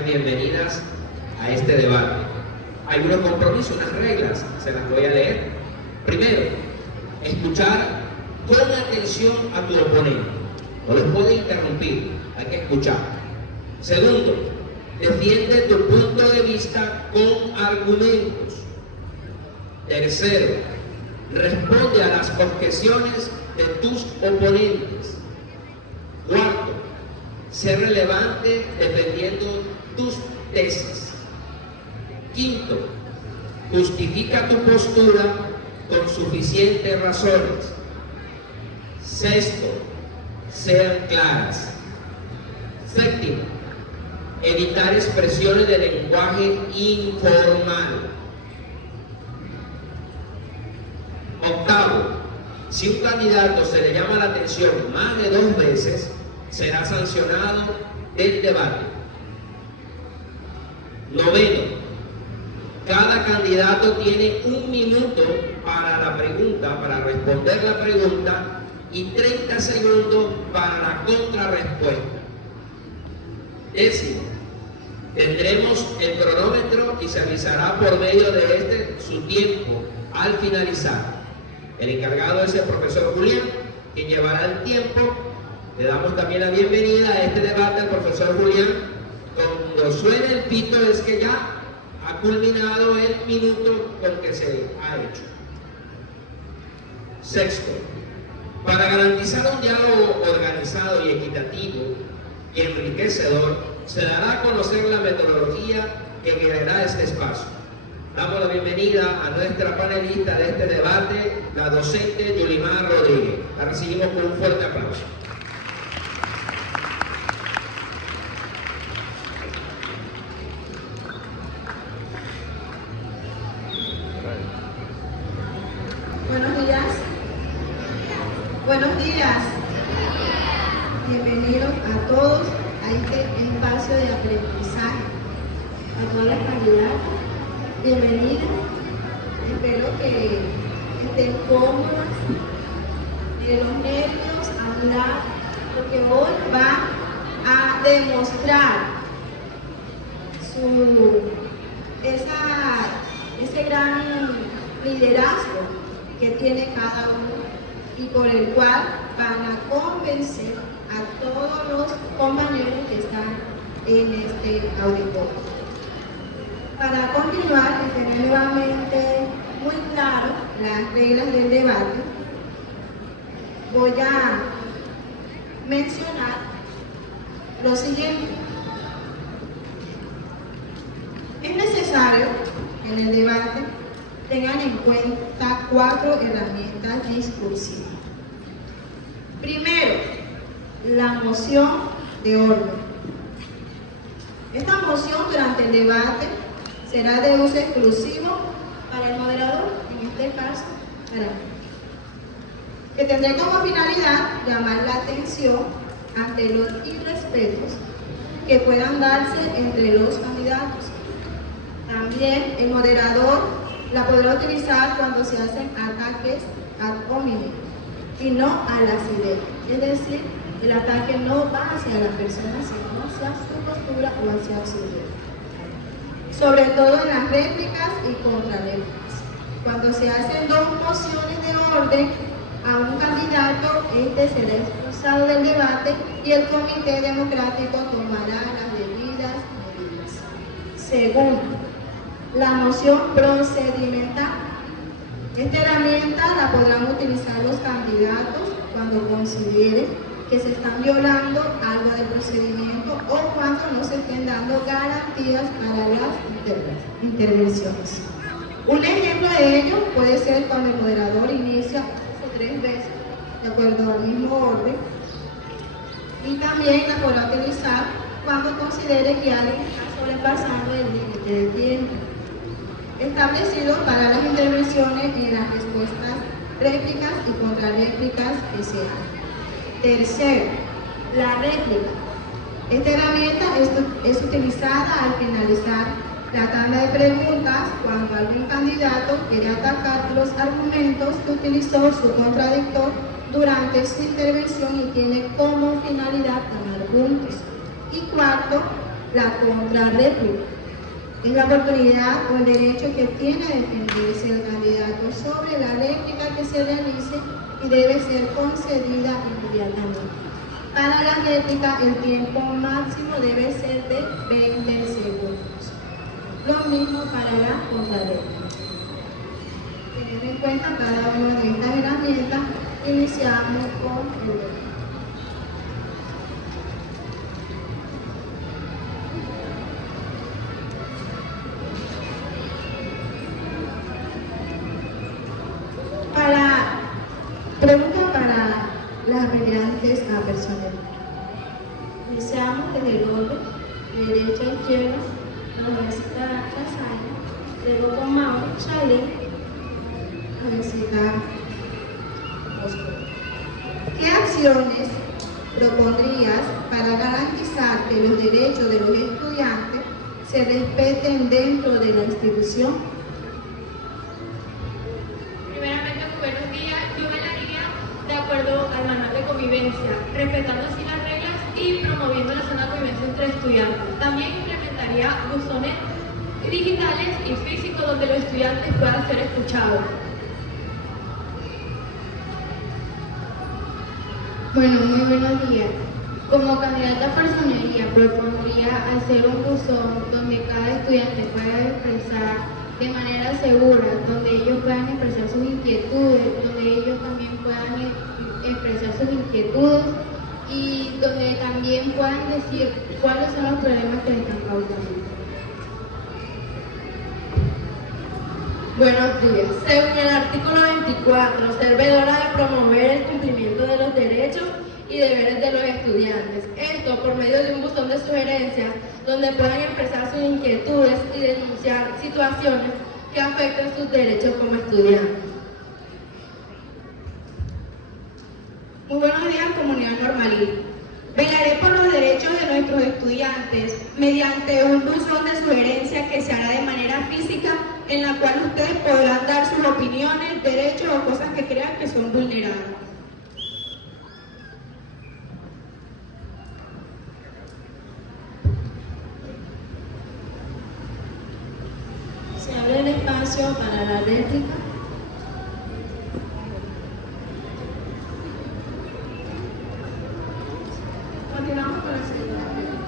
Bienvenidas a este debate. Hay unos compromisos, unas reglas, se las voy a leer. Primero, escuchar con atención a tu oponente. No les puede interrumpir, hay que escuchar. Segundo, defiende tu punto de vista con argumentos. Tercero, responde a las objeciones de tus oponentes. Cuarto, sé relevante defendiendo tus tesis. Quinto, justifica tu postura con suficientes razones. Sexto, sean claras. Séptimo, evitar expresiones de lenguaje informal. Octavo, si un candidato se le llama la atención más de 2 veces, será sancionado del debate. Noveno, cada candidato tiene 1 minuto para la pregunta, para responder la pregunta, y 30 segundos para la contrarrespuesta. Décimo, tendremos el cronómetro y se avisará por medio de su tiempo al finalizar. El encargado es el profesor Julián, quien llevará el tiempo. Le damos también la bienvenida a este debate al profesor Julián. Cuando suene el pito es que ya ha culminado el minuto con que se ha hecho. Sexto, para garantizar un diálogo organizado y equitativo y enriquecedor, se dará a conocer la metodología que guiará este espacio. Damos la bienvenida a nuestra panelista de este debate, la docente Yulimar Rodríguez. La recibimos con un fuerte aplauso. Buenos días. Bienvenidos a todos a este espacio de aprendizaje. A todas las candidatas, bienvenidas. Espero que estén cómodas, de los nervios, a hablar, porque hoy va a demostrar ese gran liderazgo que tiene cada uno y por el cual van a convencer a todos los compañeros que están en este auditorio. Para continuar y tener nuevamente muy claro las reglas del debate, voy a mencionar lo siguiente. Es necesario en el debate tengan en cuenta 4 herramientas discursivas. Primero, la moción de orden. Esta moción durante el debate será de uso exclusivo para el moderador, en este caso, para mí, que tendrá como finalidad llamar la atención ante los irrespetos que puedan darse entre los candidatos. También el moderador la podrá utilizar cuando se hacen ataques ad hominem y no a las ideas. Es decir, el ataque no va hacia la persona, sino hacia su postura o hacia su idea. Sobre todo en las réplicas y contrarréplicas. Cuando se hacen 2 mociones de orden a un candidato, este será expulsado del debate y el comité democrático tomará las debidas medidas. Segundo, la moción procedimental. Esta herramienta la podrán utilizar los candidatos cuando consideren que se están violando algo del procedimiento o cuando no se estén dando garantías para las intervenciones. Un ejemplo de ello puede ser cuando el moderador inicia 2 o 3 veces de acuerdo al mismo orden, y también la podrá utilizar cuando considere que alguien está sobrepasando el límite de tiempo establecido para las intervenciones en las respuestas réplicas y contrarréplicas que se hagan. Tercero, la réplica. Esta herramienta es utilizada al finalizar la tanda de preguntas cuando algún candidato quiere atacar los argumentos que utilizó su contradictor durante su intervención y tiene como finalidad ganar puntos. Y cuarto, la contrarréplica. Es la oportunidad o el derecho que tiene a defenderse el candidato sobre la réplica que se realice y debe ser concedida inmediatamente. Para la réplica, el tiempo máximo debe ser de 20 segundos. Lo mismo para la contrarréplica. Teniendo en cuenta cada una de estas herramientas, iniciamos con el debate. Pregunta para las aspirantes a personal. Iniciamos desde el orden, de derecha a izquierda, la jovencita Chazaña, luego con Mauro, Chale, jovencita Oscar. ¿Qué acciones propondrías para garantizar que los derechos de los estudiantes se respeten dentro de la institución? Al manual de convivencia, respetando así las reglas y promoviendo la sana convivencia entre estudiantes. También implementaría buzones digitales y físicos donde los estudiantes puedan ser escuchados. Bueno, muy buenos días. Como candidata a personería propondría hacer un buzón donde cada estudiante pueda expresar de manera segura, donde ellos puedan expresar sus inquietudes, donde ellos también puedan expresar sus inquietudes y donde también puedan decir cuáles son los problemas que les están causando. Buenos días. Según el artículo 24, ser vedora de promover el cumplimiento de los derechos y deberes de los estudiantes. Esto por medio de un buzón de sugerencias donde puedan expresar sus inquietudes y denunciar situaciones que afecten sus derechos como estudiantes. Muy buenos días, comunidad normalista. Velaré por los derechos de nuestros estudiantes mediante un buzón de sugerencias que se hará de manera física, en la cual ustedes podrán dar sus opiniones, derechos o cosas que crean que son vulneradas. Se abre el espacio para la réplica. Continuamos con la segunda pregunta.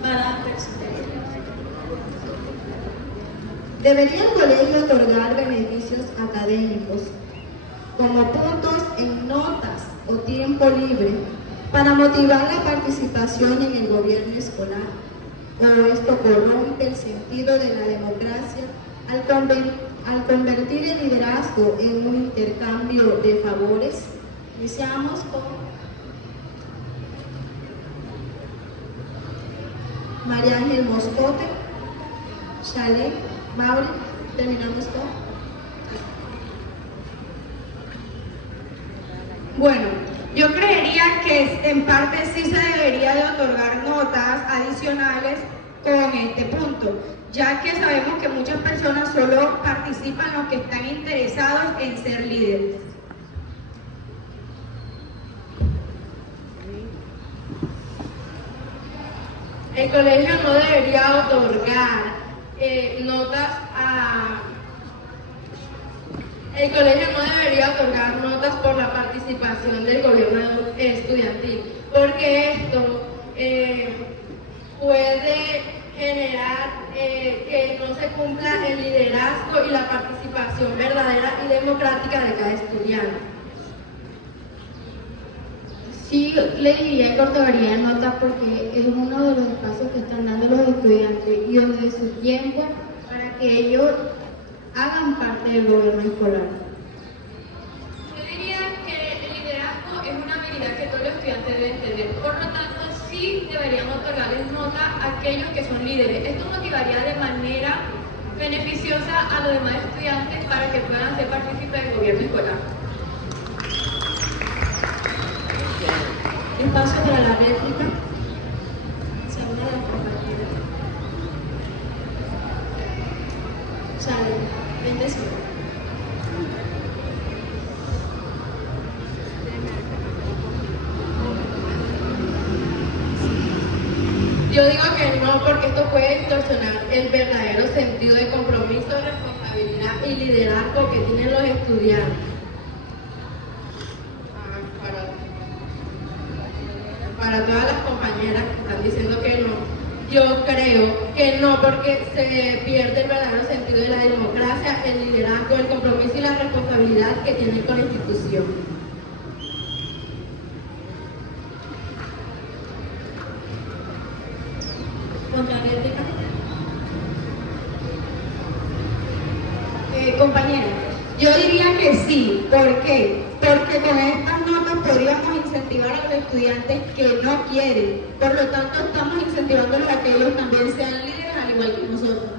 Para personal. ¿Debería el colegio otorgar beneficios académicos como puntos en notas o tiempo libre para motivar la participación en el gobierno escolar? ¿O esto corrompe el sentido de la democracia al convertir el liderazgo en un intercambio de favores? Iniciamos con María Ángel Moscote, Chale, Mauri, terminamos con. Bueno, yo creería que en parte sí se debería de otorgar notas adicionales con este punto, ya que sabemos que muchas personas solo participan los que están interesados en ser líderes. El colegio no debería otorgar notas a... El colegio no debería otorgar notas por la participación del gobierno estudiantil, porque esto puede generar que no se cumpla el liderazgo y la participación verdadera y democrática de cada estudiante. Sí, le diría que otorgaría notas porque es uno de los espacios que están dando los estudiantes y donde su tiempo para que ellos hagan parte del gobierno escolar. Yo diría que el liderazgo es una habilidad que todos los estudiantes deben tener. Por lo tanto, sí deberían otorgarles nota a aquellos que son líderes. Esto motivaría de manera beneficiosa a los demás estudiantes para que puedan ser partícipes del gobierno escolar. Espacio para la réplica. Segunda de las compañeras. Chale, 20 segundos. Yo digo que no, porque esto puede distorsionar el verdadero sentido de compromiso, responsabilidad y liderazgo que tienen los estudiantes. Para todas las compañeras que están diciendo que no, yo creo que no, porque se pierde el verdadero sentido de la democracia, el liderazgo, el compromiso y la responsabilidad que tienen con la institución. Contraréplica. Compañera, yo diría que sí. ¿Por qué? Porque con estas notas podríamos incentivar a los estudiantes que no quieren. Por lo tanto, estamos incentivándolos a que ellos también sean líderes al igual que nosotros.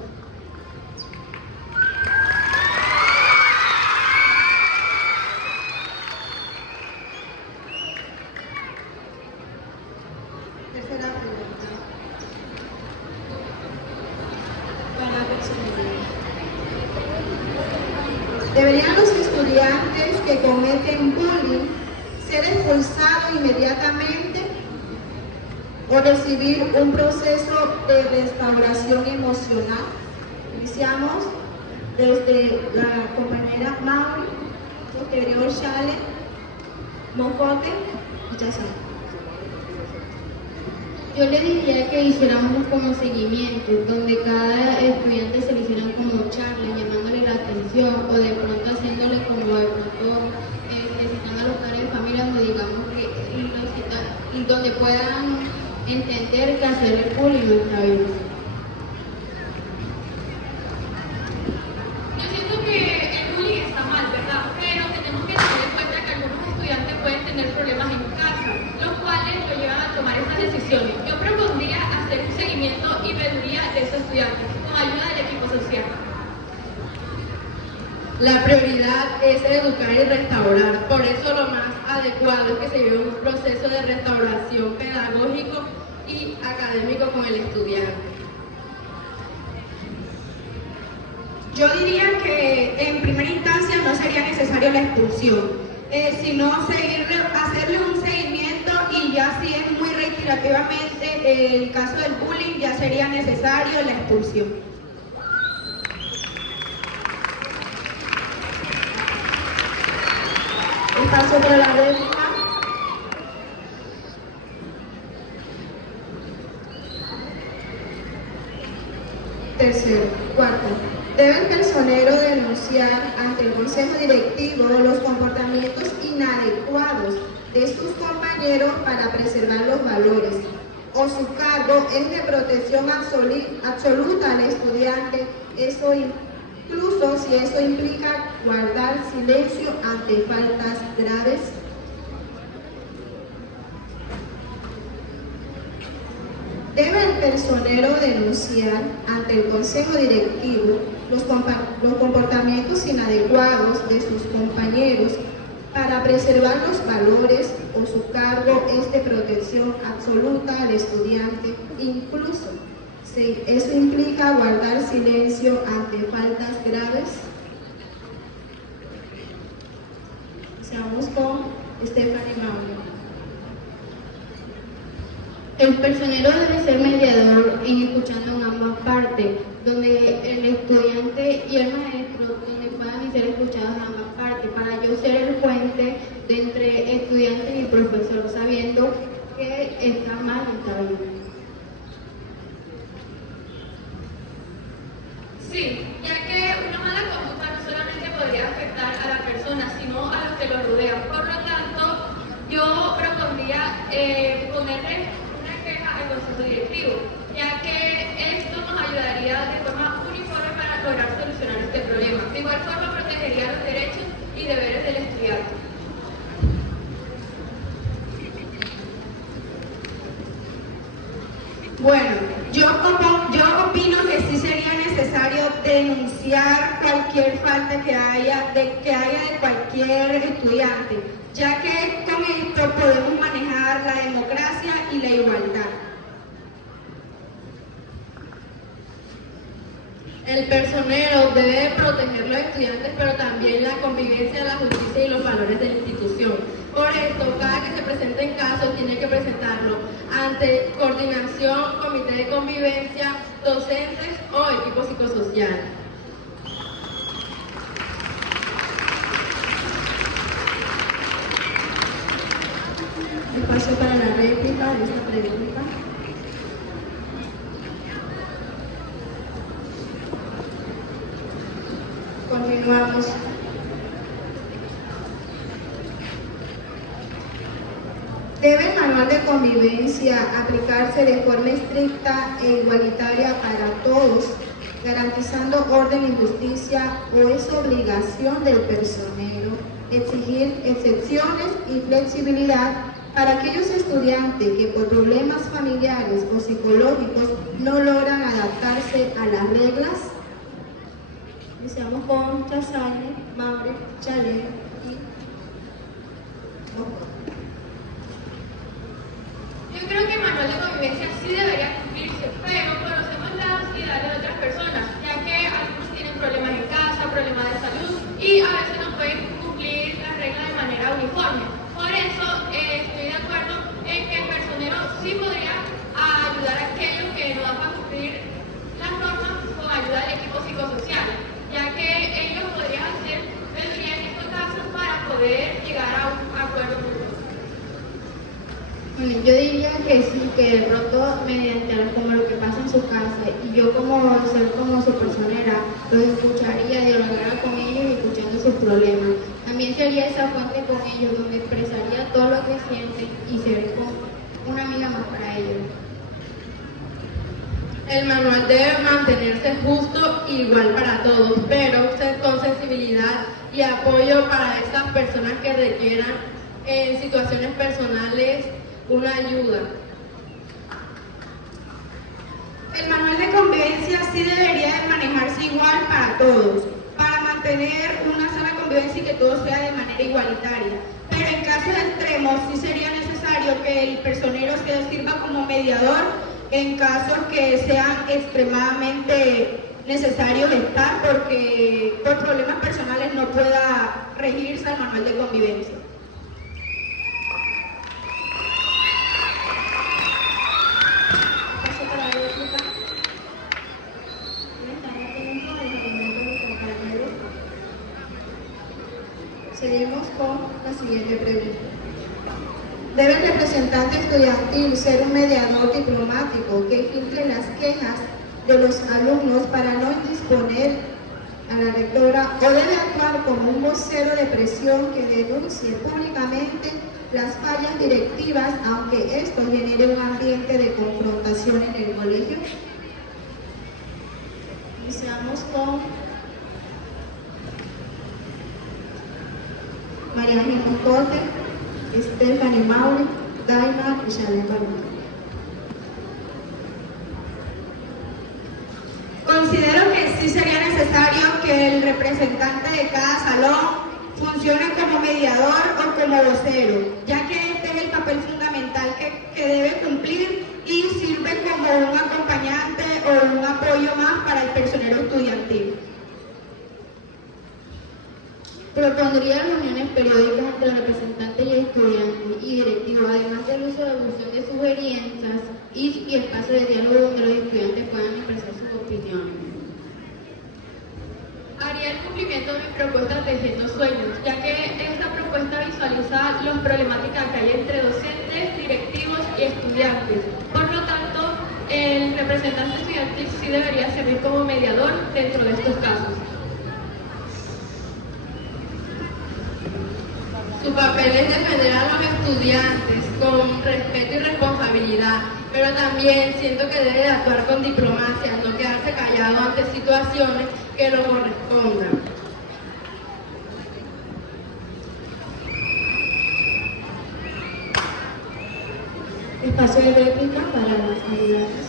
Tercera pregunta. Para personalidad. ¿Deberían los estudiantes que cometen bullying ser expulsados inmediatamente o recibir un proceso de restauración emocional? Iniciamos desde la compañera Mauri, posterior Chale, Moncote y Chazán. Yo le diría que hiciéramos como seguimiento, donde cada estudiante se le hicieran como charla, llamándole la atención, o de pronto haciéndole como de pronto necesitando a los padres de familia, donde digamos que y donde puedan entender que hacer el bullying no está bien. Yo siento que el bullying está mal, ¿verdad? Pero tenemos que tener en cuenta que algunos estudiantes pueden tener problemas en casa, los cuales lo llevan a tomar estas decisiones. Yo propondría hacer un seguimiento y veeduría de esos estudiantes con ayuda del equipo social. La prioridad es educar y restaurar, por eso lo más adecuado es que se lleve un proceso de restauración pedagógico y académico con el estudiante. Yo diría que en primera instancia no sería necesario la expulsión, sino hacerle un seguimiento y ya si es muy reiterativamente el caso del bullying ya sería necesario la expulsión. Está sobre la réplica. Tercero. Cuarto. Debe el personero denunciar ante el consejo directivo los comportamientos inadecuados de sus compañeros para preservar los valores, o su cargo es de protección absoluta al estudiante, eso incluso si eso implica guardar silencio ante faltas graves. Debe el personero denunciar ante el consejo directivo los comportamientos inadecuados de sus compañeros para preservar los valores, o su cargo es de protección absoluta al estudiante, incluso si eso implica guardar silencio ante faltas graves. Seamos con Stephanie Mauro. El personero debe ser mediador en escuchando en ambas partes, donde el estudiante y el maestro, donde puedan ser escuchados en ambas partes, para yo ser el puente de entre estudiante y profesor, sabiendo que está mal y está bien. Sí, ya que una mala conducta no solamente podría afectar a la persona, sino a los que lo rodean. Por lo tanto, yo propondría ponerle una queja al consejo directivo, ya que esto nos ayudaría de forma uniforme para lograr solucionar este problema. De igual forma, protegería los derechos y deberes del estudiante. Bueno, yo opino que sí sería necesario denunciar cualquier falta que haya de cualquier estudiante, ya que con esto podemos manejar la democracia y la igualdad. El personero debe proteger a los estudiantes, pero también la convivencia, la justicia y los valores de la institución. Por esto, cada que se presente en caso tiene que presentarlo ante coordinación, comité de convivencia, docentes o equipo psicosocial. Espacio para la réplica de esta pregunta. Continuamos. ¿Debe el manual de convivencia aplicarse de forma estricta e igualitaria para todos, garantizando orden y justicia, o es obligación del personero exigir excepciones y flexibilidad para aquellos estudiantes que por problemas familiares o psicológicos no logran adaptarse a las reglas? Iniciamos con Chazane, Maure, Chalet y Ojo. Yo creo que el manual de convivencia sí debería cumplirse, pero conocemos las ideales de otras personas, ya que algunos tienen problemas en casa, problemas de salud y a veces no pueden cumplir las reglas de manera uniforme. Por eso estoy de acuerdo en que el personero sí podría ayudar a aquellos que no van a cumplir las normas con ayuda del equipo psicosocial, ya que ellos podrían hacer veeduría en estos casos para poder llegar a un acuerdo mutuo. Bueno, yo diría que sí, que de pronto mediante algo como lo que pasa en su casa, y yo como ser como su personera, los escucharía, dialogaría con ellos y escuchando sus problemas. También sería esa fuente con ellos donde expresaría todo lo que sienten y ser como una amiga más para ellos. El manual debe mantenerse justo e igual para todos, pero con sensibilidad y apoyo para estas personas que requieran en situaciones personales una ayuda. El manual de convivencia sí debería de manejarse igual para todos, para mantener una sana convivencia y que todo sea de manera igualitaria. Pero en casos extremos sí sería necesario que el personero se sirva como mediador en casos que sean extremadamente necesarios estar porque por problemas personales no pueda regirse al manual de convivencia. Paso para la réplica. ¿Está atento al argumento del compañero? Seguimos con la siguiente pregunta. ¿Debe el representante estudiantil ser un mediador diplomático que filtre las quejas de los alumnos para no indisponer a la rectora, o debe actuar como un vocero de presión que denuncie públicamente las fallas directivas, aunque esto genere un ambiente de confrontación en el colegio? Iniciamos con María Ángel Moncote, Stephanie Maure, Daima y Shalem Barón. Considero que sí sería necesario que el representante de cada salón funcione como mediador o como vocero, ya que este es el papel fundamental que debe cumplir y sirve como un acompañante o un apoyo más para el personero estudiantil. Propondría reuniones periódicas entre representantes y estudiantes y directivos, además del uso de buzón de sugerencias y espacio de diálogo donde los estudiantes puedan expresar sus opiniones. Haría el cumplimiento de mi propuesta Tejiendo Sueños, ya que esta propuesta visualiza las problemáticas que hay entre docentes, directivos y estudiantes. Por lo tanto, el representante estudiantil sí debería servir como mediador dentro de estos casos. Su papel es defender a los estudiantes con respeto y responsabilidad, pero también siento que debe de actuar con diplomacia, no quedarse callado ante situaciones que lo correspondan. Espacio de réplica para las candidatas.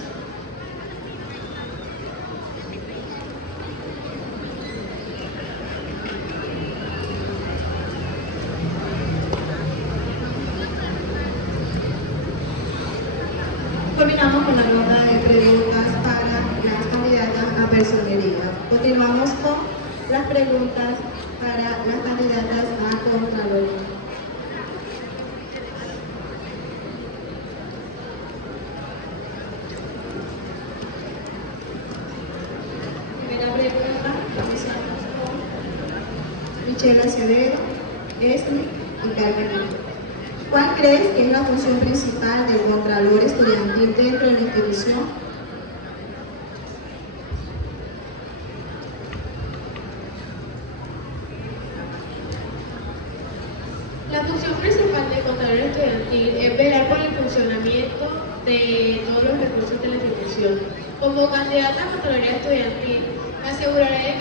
Terminamos con la ronda de preguntas para las candidatas a personería. Continuamos con las preguntas para las candidatas a Contraloría. primera pregunta. Comenzamos con Michelle Acevedo, Esme y Carmen López. ¿Cuál crees que es la función principal del Contralor Estudiantil dentro de la institución? La función principal del Contralor Estudiantil es velar por el funcionamiento de todos los recursos de la institución. Como candidata a Contraloría Estudiantil, me aseguraré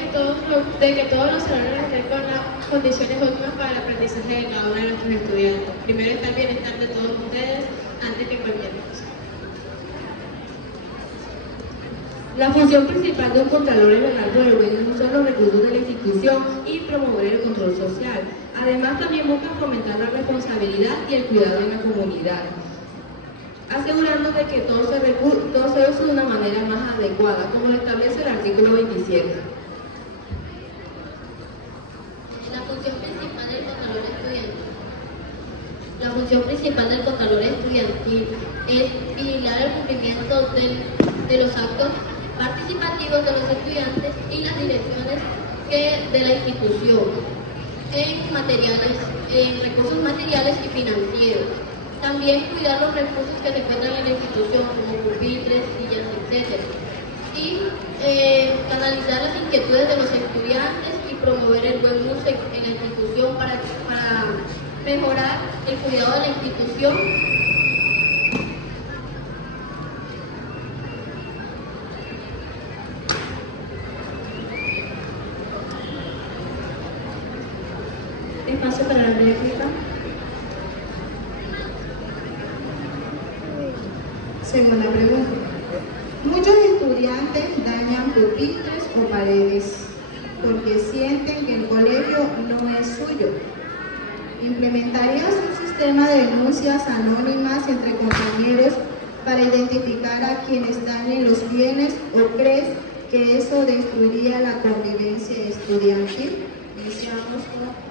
de que todos los salones estén con las condiciones óptimas para el aprendizaje de cada uno de nuestros estudiantes. Primero está el bienestar de todos ustedes antes que cualquier cosa. La función principal de un contralor es velar por el buen uso de los recursos de la institución y promover el control social. Además, también busca fomentar la responsabilidad y el cuidado en la comunidad, asegurando de que todo se use de una manera más adecuada, como lo establece el artículo 27. La función principal del Contralor Estudiantil. La función principal del Contralor Estudiantil es vigilar el cumplimiento de los actos participativos de los estudiantes y las direcciones de la institución en recursos materiales y financieros. También cuidar los recursos que se encuentran en la institución, como pupitres, sillas, etc. Y canalizar las inquietudes de los estudiantes y promover el buen uso en la institución para mejorar el cuidado de la institución. Espacio para la réplica. Segunda pregunta. Muchos estudiantes dañan pupitres o paredes porque sienten que el colegio no es suyo. ¿Implementarías un sistema de denuncias anónimas entre compañeros para identificar a quienes dañen los bienes o crees que eso destruiría la convivencia estudiantil? Iniciamos con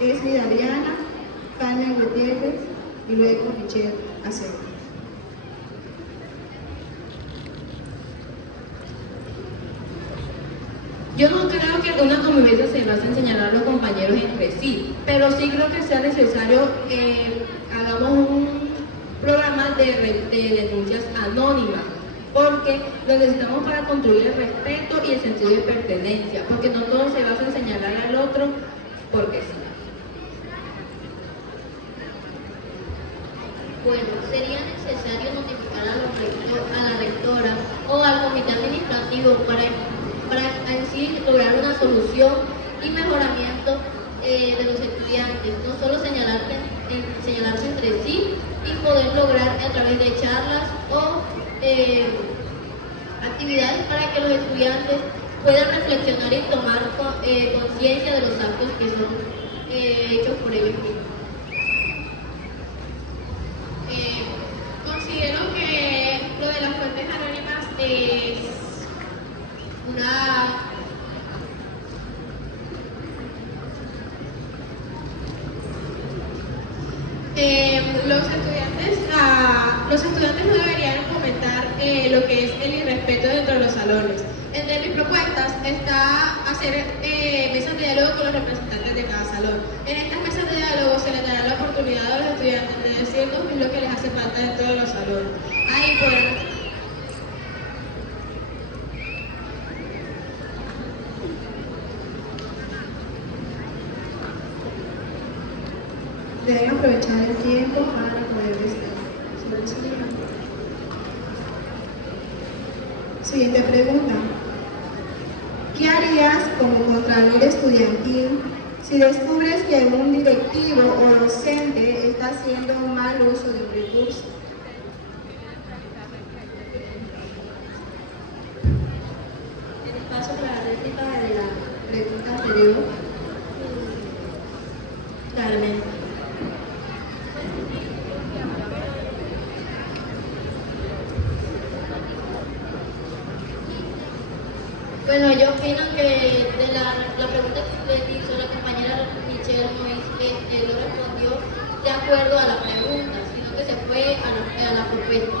Esme Daviana, Carmen Gutiérrez y luego Michelle Acevedo. Yo no creo que una convivencia se base en señalar a los compañeros entre sí, pero sí creo que sea necesario hagamos un programa de denuncias anónimas, porque lo necesitamos para construir el respeto y el sentido de pertenencia, porque no todo se basa en señalar al otro porque sí. Bueno, sería necesario notificar a la rectora o al comité administrativo para así lograr una solución y mejoramiento de los estudiantes, no solo señalarse entre sí y poder lograr a través de charlas o actividades para que los estudiantes puedan reflexionar y tomar conciencia de los actos que son hechos por ellos mismos. Considero que lo de las fuentes anónimas es una los estudiantes no deberían fomentar lo que es el irrespeto dentro de los salones. Entre mis propuestas está hacer mesas de diálogo con los representantes de cada salón. En estas mesas de diálogo se les dará la oportunidad a los estudiantes de decirnos qué es lo que les hace falta dentro de los salones. Ahí podrán. Deben aprovechar el tiempo para poder vestir. Siguiente pregunta. ¿Qué harías como contralor estudiantil si descubres que un directivo o docente está haciendo un mal uso de un recurso? El espacio para la réplica de la Pregunta anterior. Carmen. Bueno, yo opino que de la pregunta que usted hizo, la compañera Michelle no respondió de acuerdo a la pregunta, sino que se fue a la propuesta.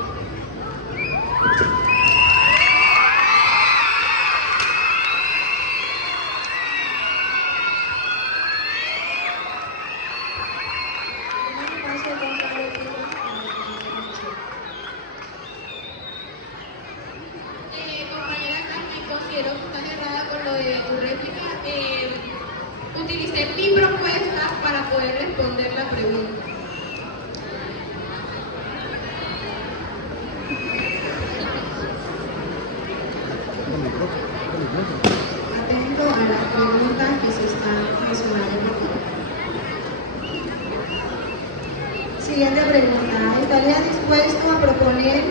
Siguiente pregunta. ¿Estaría dispuesto a proponer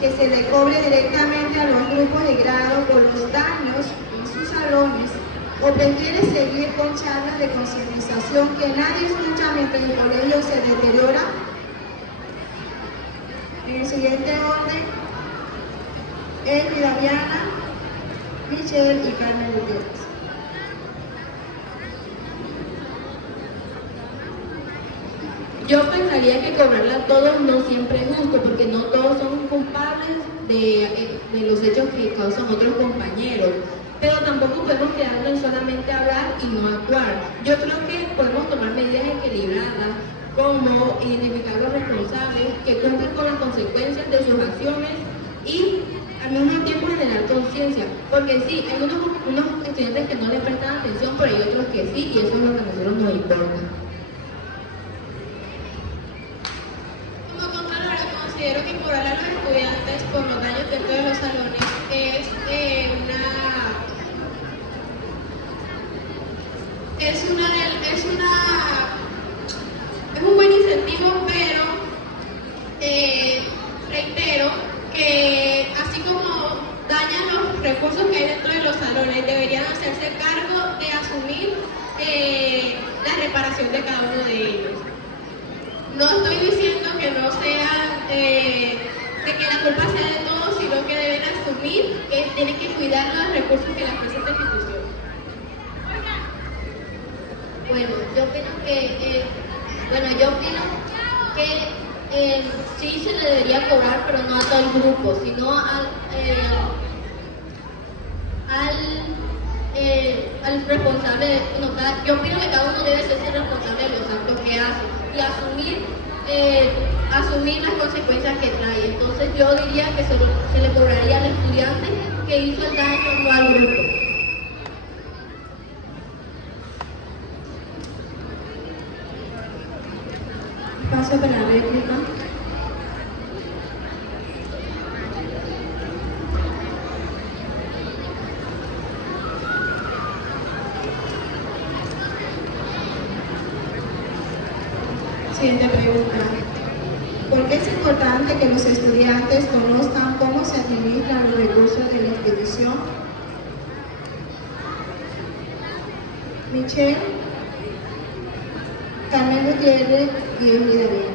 que se le cobre directamente a los grupos de grado por los daños en sus salones o prefiere seguir con charlas de concientización que nadie escucha mientras el colegio se deteriora? En el siguiente orden, Elvira Diana, Michelle y Carmen Gutiérrez. Yo pensaría que cobrarle a todos no siempre es justo, porque no todos son culpables de los hechos que causan otros compañeros. Pero tampoco podemos quedarnos en solamente hablar y no actuar. Yo creo que podemos tomar medidas equilibradas, como identificar los responsables que cumplen con las consecuencias de sus acciones y al mismo tiempo generar conciencia. Porque sí, hay unos estudiantes que no le prestan atención, pero hay otros que sí, y eso es lo que a nosotros nos importa. Como contralora, considero que cobrar a los estudiantes por los daños dentro de los salones es un buen incentivo, pero reitero que así como dañan los recursos que hay dentro de los salones, deberían hacerse cargo de asumir la reparación de cada uno de ellos. No estoy diciendo que no sea, de que la culpa sea de todos, sino que deben asumir que tienen que cuidar los recursos que les presenta la institución. Bueno, yo opino que sí se le debería cobrar, pero no a todo el grupo, sino al responsable. Yo opino que cada uno debe ser responsable de los actos que hace y asumir las consecuencias que trae. Entonces yo diría que se le cobraría al estudiante que hizo el daño, no al grupo. Paso para la réplica. Siguiente pregunta. ¿Por qué es importante que los estudiantes conozcan cómo se administran los recursos de la institución? Michelle, Carmen Gutiérrez y Elvira Diana.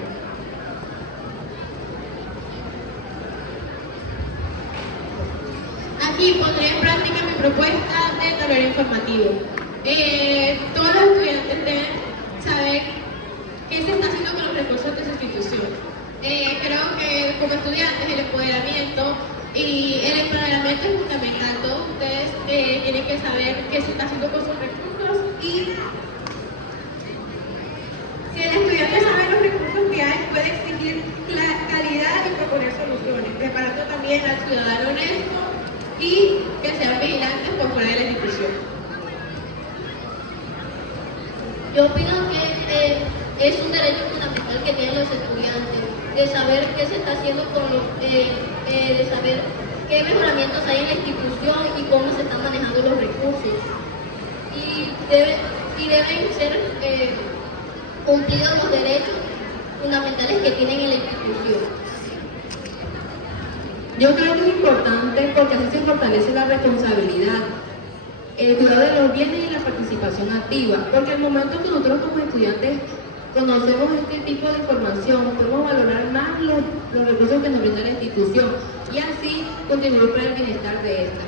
Aquí pondré en práctica mi propuesta de tablero informativo. Todos los estudiantes deben saber qué se está haciendo con los recursos de su institución. Creo que como estudiantes el empoderamiento y el empoderamiento es fundamental. Todos ustedes tienen que saber qué se está haciendo con sus recursos y si el estudiante sabe los recursos que hay, puede exigir calidad y proponer soluciones, preparando también al ciudadano honesto y que sean vigilantes por fuera de la institución. Yo opino que es un derecho fundamental que tienen los estudiantes, de saber qué se está haciendo de saber qué mejoramientos hay en la institución y cómo se están manejando los recursos. Y deben ser cumplidos los derechos fundamentales que tienen en la institución. Yo creo que es importante porque así se fortalece la responsabilidad, el cuidado de los bienes y la participación activa, porque al momento que nosotros como estudiantes conocemos este tipo de información, podemos valorar más los recursos que nos brinda la institución y así contribuir para el bienestar de esta.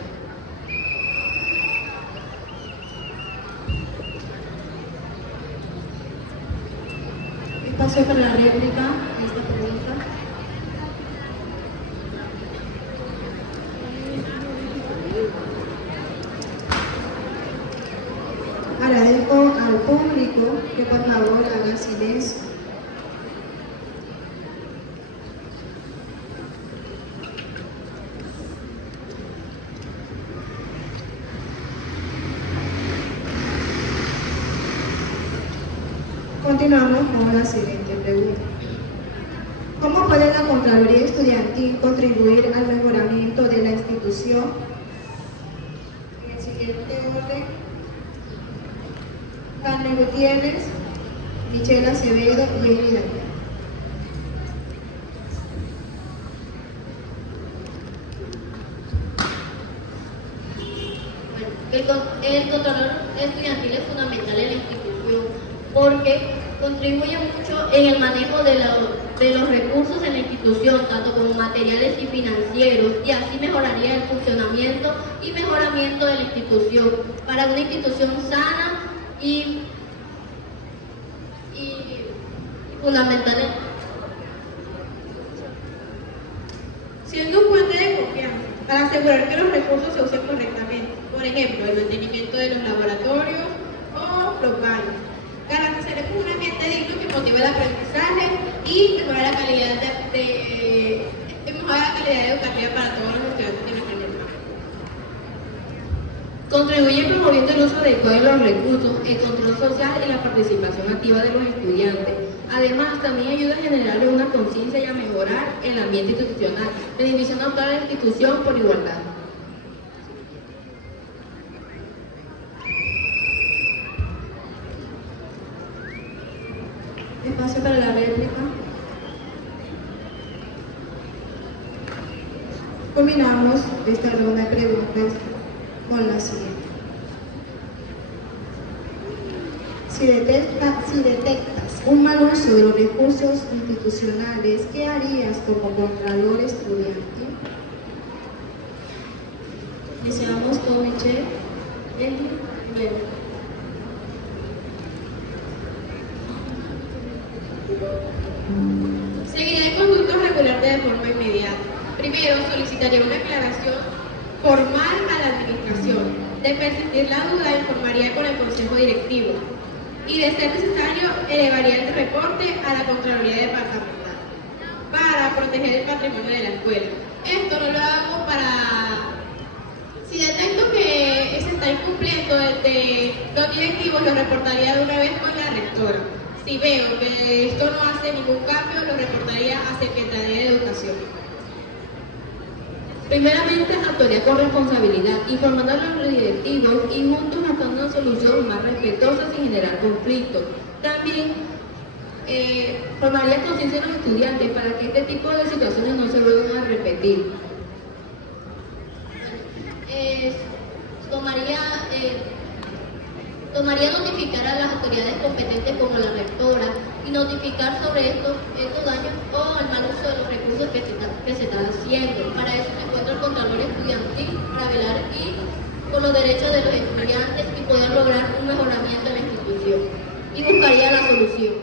Espacio para la réplica a esta pregunta. Agradezco al público que por favor haga silencio. Continuamos con la siguiente pregunta. ¿Cómo puede la Contraloría Estudiantil contribuir al mejoramiento de la institución? En el siguiente orden, Carmen Gutiérrez, Michelle Acevedo y Elvira Diana. El control estudiantil es fundamental en la institución porque contribuye mucho en el manejo de los recursos en la institución, tanto como materiales y financieros, y así mejoraría el funcionamiento y mejoramiento de la institución para una institución sana y fundamental siendo un puente de confianza para asegurar que los recursos se usen correctamente. Por ejemplo, el mantenimiento de los laboratorios o los baños. Garantizaremos un ambiente digno que motive el aprendizaje y mejora la calidad educativa para todos los estudiantes de nuestra norma. Contribuye promoviendo el uso adecuado de los recursos, el control social y la participación activa de los estudiantes. Además, también ayuda a generar una conciencia y a mejorar el ambiente institucional, beneficiando a toda la institución por igualdad. Espacio para la réplica. Combinamos esta ronda de preguntas con la siguiente. Si detectas un mal uso de los recursos institucionales, ¿qué harías como contralor estudiantil? Iniciamos con Michelle, Eli, luego. Seguirá el conducto regular de forma inmediata. Primero, solicitaría una aclaración formal a la administración. De persistir la duda, informaría con el consejo directivo. Y de ser necesario, elevaría el reporte a la Contraloría Departamental para proteger el patrimonio de la escuela. Esto no lo hago para... Si detecto que se está incumpliendo desde los directivos, lo reportaría de una vez con la rectora. Si veo que esto no hace ningún cambio, lo reportaría a Secretaría de Educación. Primeramente, actuaría con responsabilidad, informando a los directivos y juntos buscando una solución más respetuosa sin generar conflictos. También formaría conciencia en los estudiantes para que este tipo de situaciones no se vuelvan a repetir. Tomaría notificar a las autoridades competentes como la rectora y notificar sobre estos daños o el mal uso de los recursos que se están haciendo. Para eso me encuentro el Contralor Estudiantil para velar por los derechos de los estudiantes y poder lograr un mejoramiento en la institución. Y buscaría la solución.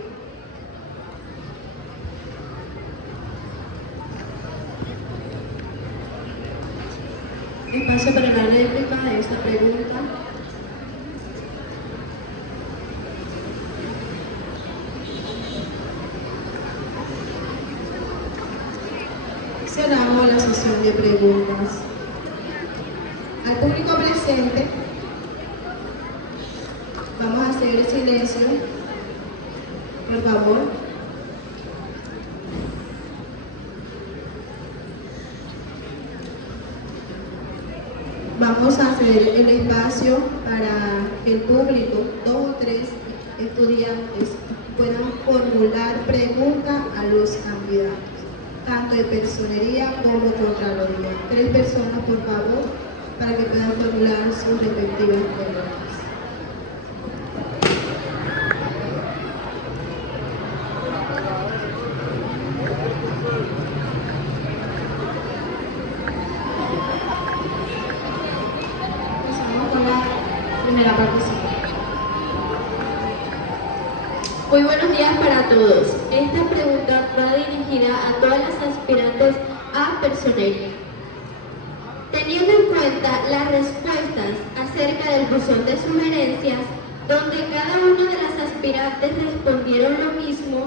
Espacio para la réplica de esta pregunta. Cerramos la sesión de preguntas. Al público presente, vamos a hacer el silencio, por favor. Vamos a hacer el espacio para que el público, 2 o 3 estudiantes, puedan formular preguntas a los candidatos, tanto de personería como contraloría. 3 personas, por favor, para que puedan formular sus respectivas preguntas. Empezamos con la primera participación. Muy buenos días para todos. Esta pregunta va dirigida a todas las aspirantes a personería. Teniendo en cuenta las respuestas acerca del buzón de sugerencias, donde cada una de las aspirantes respondieron lo mismo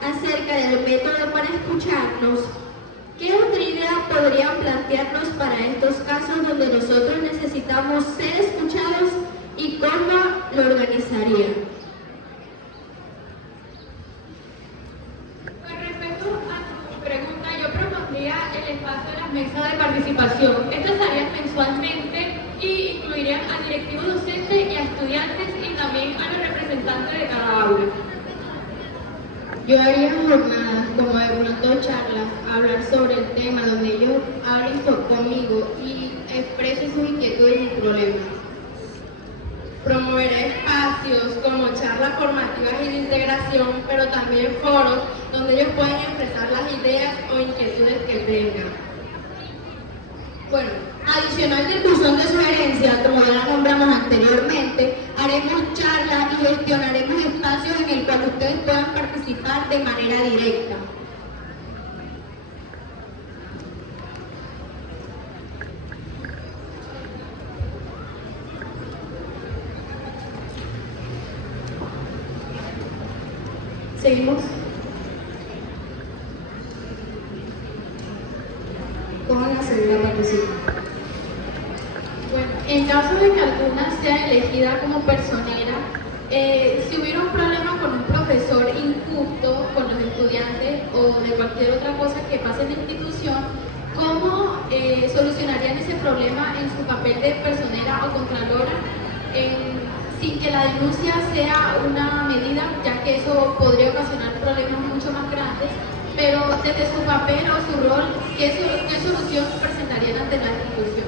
acerca del método para escucharnos, ¿qué otra idea podrían plantearnos para estos casos donde nosotros necesitamos ser escuchados y cómo lo organizarían? Con respecto a tu pregunta, yo propondría el espacio de las mesas de participación. Estas se harían mensualmente y incluirían a directivos docentes y a estudiantes y también a los representantes de cada aula. Yo haría jornadas como de 1 o 2 charlas, hablar sobre el tema, donde ellos hablen conmigo y expresen sus inquietudes y problemas. charlas formativas y de integración, pero también foros donde ellos pueden expresar las ideas o inquietudes que tengan. Bueno, adicional del buzón de sugerencia, como ya la nombramos anteriormente, haremos charlas y gestionaremos espacios en el cual ustedes puedan participar de manera directa. Seguimos con la segunda participación. Bueno, en caso de que alguna sea elegida como personera, si hubiera un problema con un profesor injusto con los estudiantes o de cualquier otra cosa que pase en la institución, ¿cómo solucionarían ese problema en su papel de personera o contralora sin que la denuncia sea una medida, ya que eso podría ocasionar problemas mucho más grandes? Pero desde su papel o su rol, ¿qué solución presentarían ante la institución?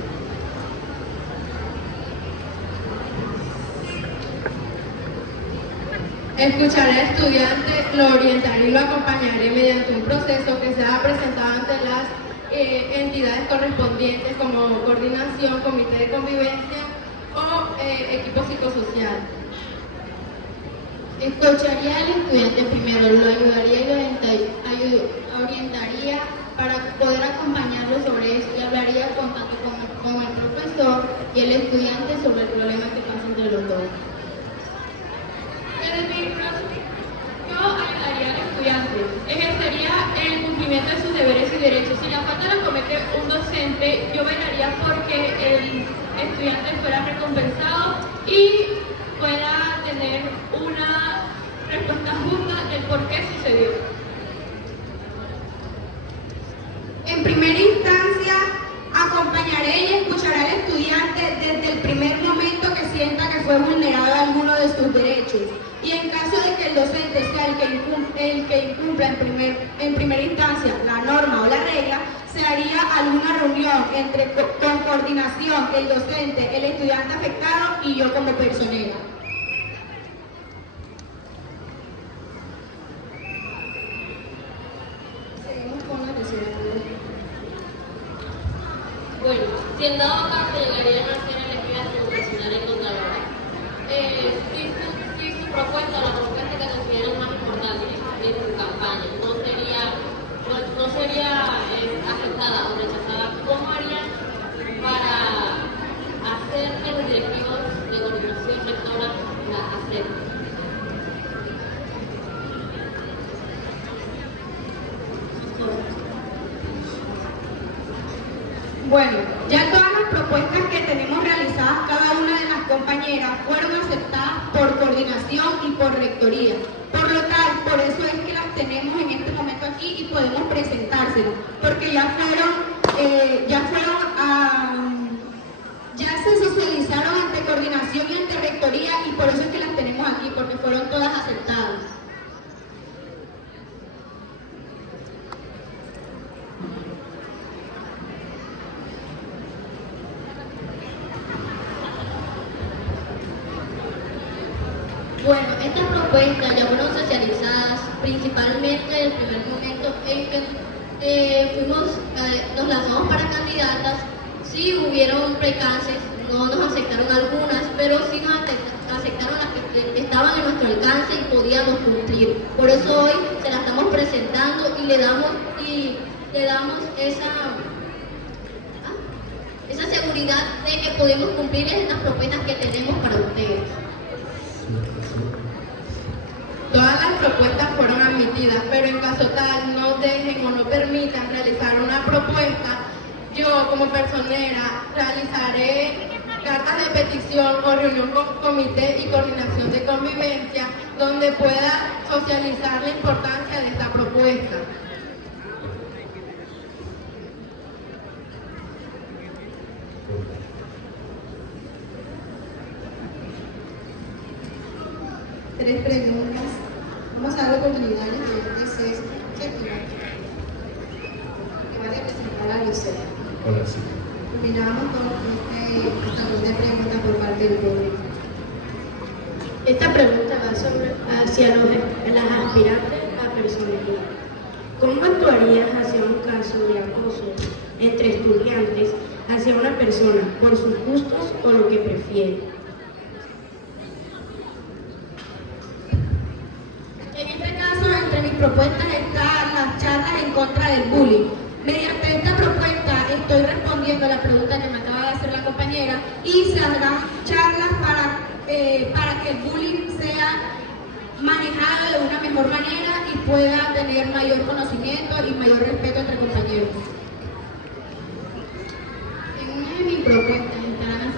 Escucharé al estudiante, lo orientaré y lo acompañaré mediante un proceso que sea presentado ante las entidades correspondientes como coordinación, comité de convivencia o equipo psicosocial. Escucharía al estudiante primero, lo ayudaría y lo orientaría para poder acompañarlo sobre esto y hablaría tanto con el profesor y el estudiante sobre el problema que pasa entre los dos. Desde mi caso, yo ayudaría al estudiante, ejercería el cumplimiento de sus deberes y derechos. Si la falta la comete un docente, yo velaría porque el estudiante fuera recompensado y pueda tener una respuesta justa del por qué sucedió. En primera instancia, acompañaré y escucharé al estudiante desde el primer momento que sienta que fue vulnerado alguno de sus derechos. Y en caso de que el docente sea el que incumpla en primera instancia la norma o la regla, se haría alguna reunión con coordinación, el docente, el estudiante afectado y yo como personera. Seguimos con la tercera pregunta. Bueno, si en dado caso llegarían a ser elegidas como personal y contralora, si su propuesta o la propuesta que consideran más importante en su campaña no sería aceptada o rechazada, ¿cómo harían para hacer que los directivos de coordinación rectora la acepten? Bueno, ya todas las propuestas que tenemos realizadas cada una de las compañeras fueron aceptadas por coordinación y por rectoría. Por lo tal, por eso es que las tenemos en este momento aquí y podemos presentárselas, porque ya se socializaron ante coordinación y ante rectoría y por eso es que las tenemos aquí, porque fueron todas aceptadas. Bueno, estas propuestas ya fueron socializadas principalmente en el primer momento en que nos lanzamos para candidatas. Sí hubieron precances, no nos aceptaron algunas, pero sí nos aceptaron las que estaban en nuestro alcance y podíamos cumplir. Por eso hoy se las estamos presentando y le damos esa seguridad de que podemos cumplir estas propuestas que tenemos para ustedes. Todas las propuestas fueron admitidas, pero en caso tal no dejen o no permitan realizar una propuesta, yo como personera realizaré cartas de petición o reunión con comité y coordinación de convivencia donde pueda socializar la importancia de esta propuesta. Tres preguntas. Vamos a dar oportunidad al estudiante sexto, que va a representar a Lucía. Hola, sí. Terminamos con esta ronda de preguntas por parte del público. Esta pregunta va hacia las aspirantes a personería. ¿Cómo actuarías hacia un caso de acoso entre estudiantes hacia una persona por sus gustos o lo que prefiere? En este caso, entre mis propuestas están las charlas en contra del bullying. Mediante esta propuesta estoy respondiendo a la pregunta que me acaba de hacer la compañera y se harán charlas para que el bullying sea manejado de una mejor manera y pueda tener mayor conocimiento y mayor respeto entre compañeros. En una de mis propuestas estarán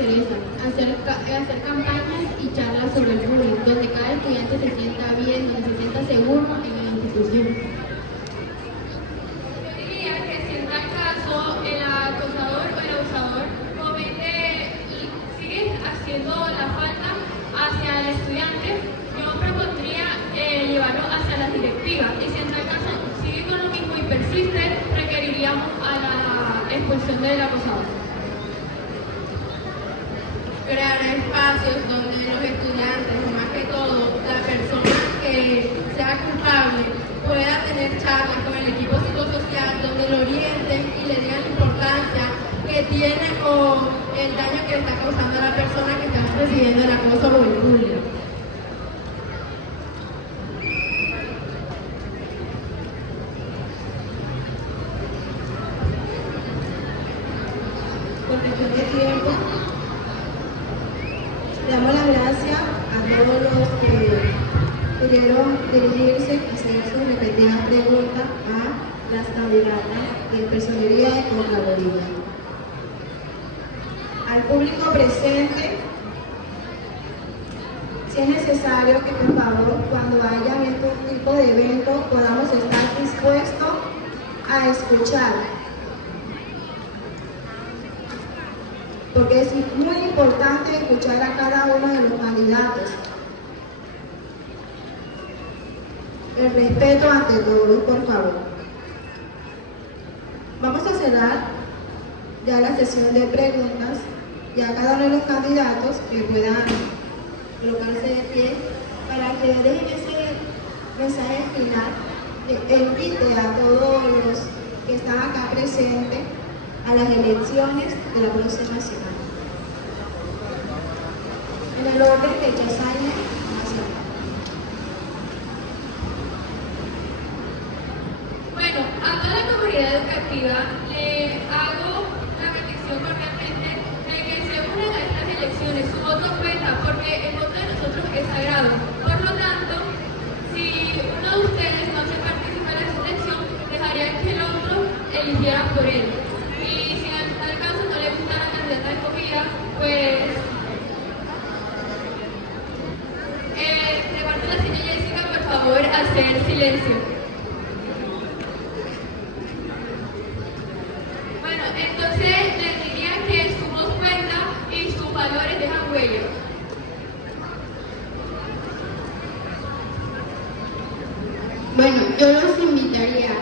hacer campañas y charlas sobre el bullying, donde cada estudiante se sienta bien, donde se sienta seguro en la institución. Yo diría que si en tal caso el acosador o el abusador sigue haciendo la falta hacia el estudiante, yo propondría llevarlo hacia las directivas y si en tal caso sigue con lo mismo y persiste, requeriríamos a la expulsión del acosador. Crear espacios donde los estudiantes, o más que todo, la persona que sea culpable, pueda tener charlas con el equipo psicosocial donde lo orienten y le digan la importancia que tiene o el daño que le está causando a la persona que está recibiendo el acoso o el bullying. Por cuestión de tiempo, le damos las gracias a todos los que pudieron dirigirse a hacer sus respectivas preguntas a las candidatas de personería y contraloría. Al público presente, si es necesario que por favor cuando haya estos tipos de eventos podamos estar dispuestos a escuchar. Porque es muy importante escuchar a cada uno de los candidatos. El respeto ante todo, por favor. Vamos a cerrar ya la sesión de preguntas y a cada uno de los candidatos que puedan colocarse de pie para que dejen ese mensaje final que invite a todos los que están acá presentes a las elecciones de la próxima semana. En el orden de Chasaña, Bueno, a toda la comunidad educativa le hago la petición cordialmente de que se unan a estas elecciones. Su voto cuenta porque el voto de nosotros es sagrado. Por lo tanto, si uno de ustedes no se participa en esta elección, dejaría que el otro eligiera por él. Y si en tal caso no le gusta la candidata escogida, pues de parte de la señora Jessica, por favor, hacer silencio. Bueno, entonces les diría que su voz cuenta y sus valores dejan huella. Bueno, yo los invitaría,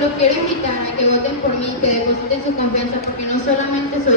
los quiero invitar a que voten por mí, que depositen su confianza, porque no solamente soy